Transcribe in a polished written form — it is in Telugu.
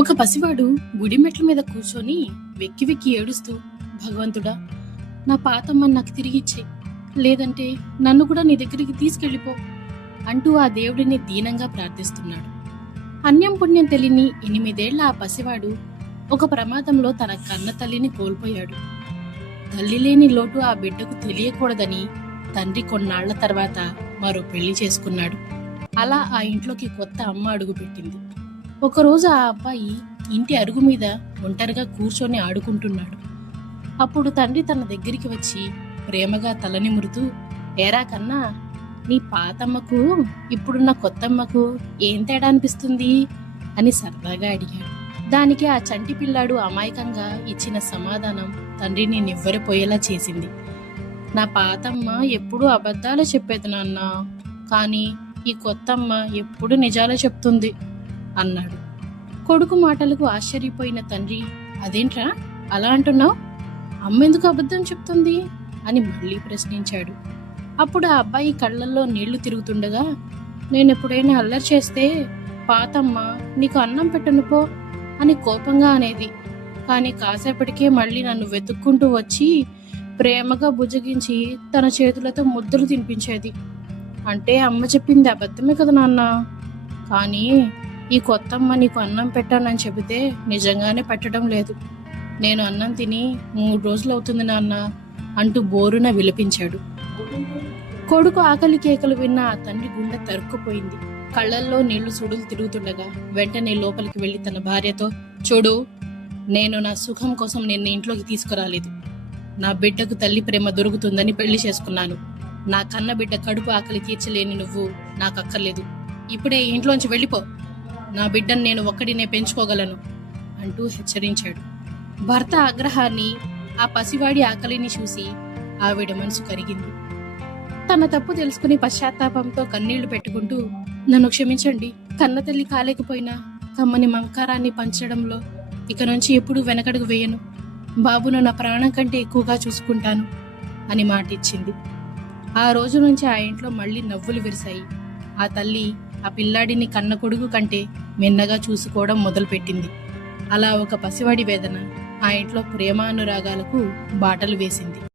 ఒక పసివాడు గుడి మెట్ల మీద కూర్చొని వెక్కి వెక్కి ఏడుస్తూ, భగవంతుడా, నా పాతమ్మని నాకు తిరిగిచ్చే, లేదంటే నన్ను కూడా నీ దగ్గరికి తీసుకెళ్ళిపో అంటూ ఆ దేవుడిని దీనంగా ప్రార్థిస్తున్నాడు. అన్యం పుణ్యం తెలియని 8 ఏళ్ల ఆ పసివాడు ఒక ప్రమాదంలో తన కన్న తల్లిని కోల్పోయాడు. తల్లి లేని లోటు ఆ బిడ్డకు తెలియకూడదని తండ్రి కొన్నాళ్ల తర్వాత మరో పెళ్లి చేసుకున్నాడు. అలా ఆ ఇంట్లోకి కొత్త అమ్మ అడుగుపెట్టింది. ఒకరోజు ఆ అబ్బాయి ఇంటి అరుగు మీద ఒంటరిగా కూర్చొని ఆడుకుంటున్నాడు. అప్పుడు తండ్రి తన దగ్గరికి వచ్చి ప్రేమగా తలనిమురుతూ, ఏరా కన్నా, నీ పాతమ్మకు ఇప్పుడున్న కొత్తమ్మకు ఏం తేడా అనిపిస్తుంది అని సరదాగా అడిగాడు. దానికి ఆ చంటి పిల్లాడు అమాయకంగా ఇచ్చిన సమాధానం తండ్రిని నివ్వెరపోయేలా చేసింది. నా పాతమ్మ ఎప్పుడూ అబద్ధాలు చెప్పేది నాన్న, కానీ ఈ కొత్తమ్మ ఎప్పుడు నిజాలే చెప్తుంది అన్నాడు. కొడుకు మాటలకు ఆశ్చర్యపోయిన తండ్రి, అదేంట్రా అలా అంటున్నావు? అమ్మెందుకు అబద్ధం చెప్తుంది అని మళ్ళీ ప్రశ్నించాడు. అప్పుడు ఆ అబ్బాయి కళ్ళల్లో నీళ్లు తిరుగుతుండగా, నేనెప్పుడైనా అల్లరి చేస్తే పాతమ్మ నీకు అన్నం పెట్టను పో అని కోపంగా అనేది, కానీ కాసేపటికే మళ్ళీ నన్ను వెతుక్కుంటూ వచ్చి ప్రేమగా బుజ్జగించి తన చేతులతో ముద్దలు తినిపించేది. అంటే అమ్మ చెప్పింది అబద్ధమే కదా నాన్న, కానీ ఈ కొత్తమ్మ నీకు అన్నం పెట్టానని చెబితే నిజంగానే పెట్టడం లేదు. నేను అన్నం తిని 3 రోజులు అవుతుంది నాన్న అంటూ బోరున విలపించాడు. కొడుకు ఆకలి కేకలు విన్న ఆ తండ్రి గుండె తరుక్కుపోయింది. కళ్ళల్లో నీళ్లు సుడులు తిరుగుతుండగా వెంటనే లోపలికి వెళ్లి తన భార్యతో, చూడు, నేను నా సుఖం కోసం నిన్ను ఇంట్లోకి తీసుకురాలేదు. నా బిడ్డకు తల్లి ప్రేమ దొరుకుతుందని పెళ్లి చేసుకున్నాను. నా కన్న బిడ్డ కడుపు ఆకలి తీర్చలేని నువ్వు నాకు అక్కర్లేదు. ఇప్పుడే ఇంట్లోంచి వెళ్ళిపో. నా బిడ్డను నేను ఒక్కడినే పెంచుకోగలను అంటూ హెచ్చరించాడు. భర్త ఆగ్రహాన్ని, ఆ పసివాడి ఆకలిని చూసి ఆవిడ మనసు కరిగింది. తన తప్పు తెలుసుకుని పశ్చాత్తాపంతో కన్నీళ్లు పెట్టుకుంటూ, నన్ను క్షమించండి, కన్న తల్లి కాలేకపోయినా కమ్మని మమకారాన్ని పంచడంలో ఇక నుంచి ఎప్పుడూ వెనకడుగు వేయను. బాబును నా ప్రాణం కంటే ఎక్కువగా చూసుకుంటాను అని మాటిచ్చింది. ఆ రోజు నుంచి ఆ ఇంట్లో మళ్లీ నవ్వులు విరిశాయి. ఆ తల్లి ఆ పిల్లాడిని కన్న కొడుకు కంటే మిన్నగా చూసుకోవడం మొదలుపెట్టింది. అలా ఒక పసివాడి వేదన ఆ ఇంట్లో ప్రేమానురాగాలకు బాటలు వేసింది.